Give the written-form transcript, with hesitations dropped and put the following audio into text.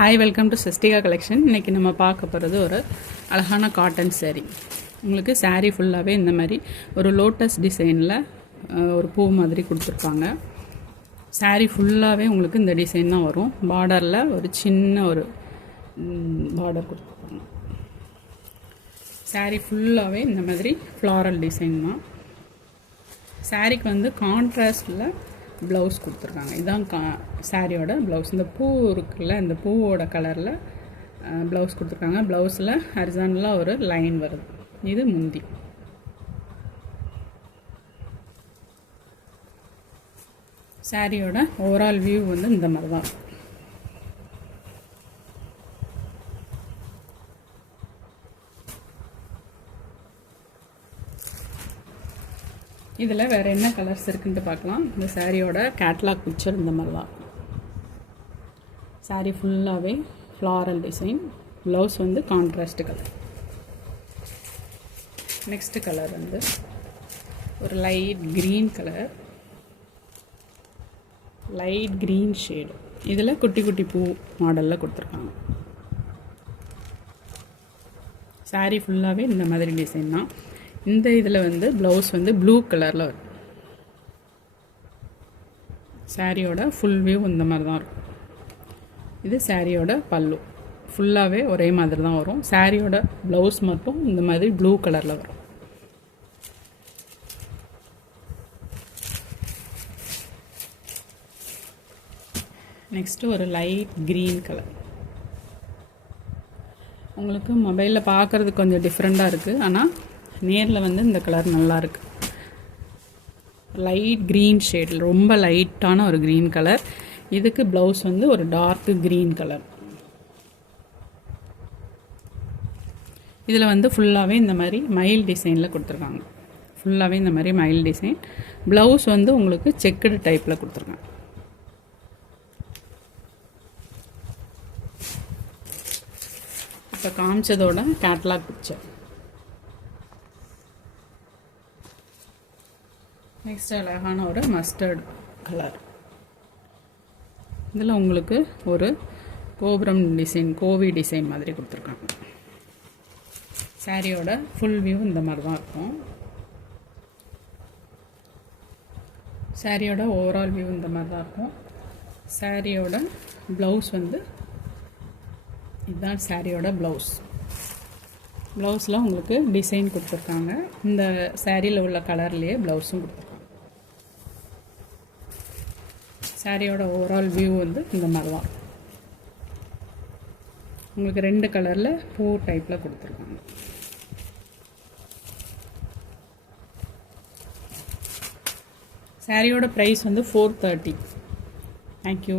Hi, welcome to சிஸ்டிகா collection. இன்றைக்கி நம்ம பார்க்க போகிறது ஒரு அழகான காட்டன் சேரீ. உங்களுக்கு சேரீ ஃபுல்லாகவே இந்த மாதிரி ஒரு லோட்டஸ் டிசைனில் ஒரு பூ மாதிரி கொடுத்துருப்பாங்க. சேரீ ஃபுல்லாகவே உங்களுக்கு இந்த டிசைன் தான் வரும். பார்டரில் ஒரு சின்ன ஒரு பார்டர் கொடுத்துருப்பாங்க. சேரீ ஃபுல்லாகவே இந்த மாதிரி ஃப்ளாரல் டிசைன் தான். சேரீக்கு வந்து கான்ட்ராஸ்டில் ப்ளவுஸ் கொடுத்துருக்காங்க. இதுதான் சாரியோட ப்ளவுஸ். இந்த பூ இருக்குல்ல, இந்த பூவோட கலரில் ப்ளவுஸ் கொடுத்துருக்காங்க. ப்ளவுஸில் ஹரிசாண்டலாக ஒரு லைன் வருது. இது முந்தி. சாரியோட ஓவரால் வியூ வந்து இந்த மாதிரி தான் இருக்கும். இதில் வேறு என்ன கலர்ஸ் இருக்குன்ட்டு பார்க்கலாம். இந்த சாரியோட கேட்லாக் பிக்சர் இந்த மாதிரி தான். சாரி ஃபுல்லாகவே ஃப்ளாரல் டிசைன். ப்ளவுஸ் வந்து கான்ட்ராஸ்ட் கலர். நெக்ஸ்ட்டு கலர் வந்து ஒரு light green colour, light green shade. இதில் குட்டி குட்டி பூ மாடலில் கொடுத்துருக்காங்க. சாரி ஃபுல்லாகவே இந்த மாதிரி டிசைன் தான். இந்த இதில் வந்து ப்ளவுஸ் வந்து ப்ளூ கலரில் வரும். சாரியோட ஃபுல் வியூ இந்த மாதிரி தான் இருக்கும். இது சாரியோட பல்லு. ஃபுல்லாகவே ஒரே மாதிரி தான் வரும். சாரியோட ப்ளவுஸ் மட்டும் இந்த மாதிரி ப்ளூ கலரில் வரும். நெக்ஸ்ட்டு ஒரு லைட் க்ரீன் கலர். உங்களுக்கு மொபைலில் பார்க்குறதுக்கு கொஞ்சம் டிஃப்ரெண்ட்டாக இருக்குது, ஆனால் நேரில் வந்து இந்த கலர் நல்லாயிருக்கு. லைட் க்ரீன் ஷேட், ரொம்ப லைட்டான ஒரு க்ரீன் கலர். இதுக்கு ப்ளவுஸ் வந்து ஒரு டார்க் க்ரீன் கலர். இதில் வந்து ஃபுல்லாகவே இந்த மாதிரி மயில் டிசைனில் கொடுத்துருக்காங்க. ஃபுல்லாகவே இந்த மாதிரி மயில் டிசைன். ப்ளவுஸ் வந்து உங்களுக்கு செக்குடு டைப்பில் கொடுத்துருக்காங்க. இப்போ காமிச்சதோட கேட்லாக் பிக்சர். நெக்ஸ்ட் அழகான ஒரு மஸ்டர்ட் கலர். இதில் உங்களுக்கு ஒரு கோபுரம் டிசைன், கோவி டிசைன் மாதிரி கொடுத்துருக்காங்க. சாரியோட ஃபுல் வியூ இந்த மாதிரி தான் இருக்கும். சாரியோட ஓவரால் வியூ இந்த மாதிரி தான் இருக்கும். சாரியோட ப்ளவுஸ் வந்து இதுதான் சாரியோட ப்ளவுஸ். ப்ளவுஸில் உங்களுக்கு டிசைன் கொடுத்துருக்காங்க. இந்த சாரியில் உள்ள கலர்லேயே ப்ளவுஸும் கொடுத்துருக்காங்க. சாரியோட ஓவரால் வியூ வந்து இந்த மாதிரி தான். உங்களுக்கு 2 கலரில் பூ டைப்பில் கொடுத்துருக்காங்க. சாரியோட ப்ரைஸ் வந்து 430. தேங்க்யூ.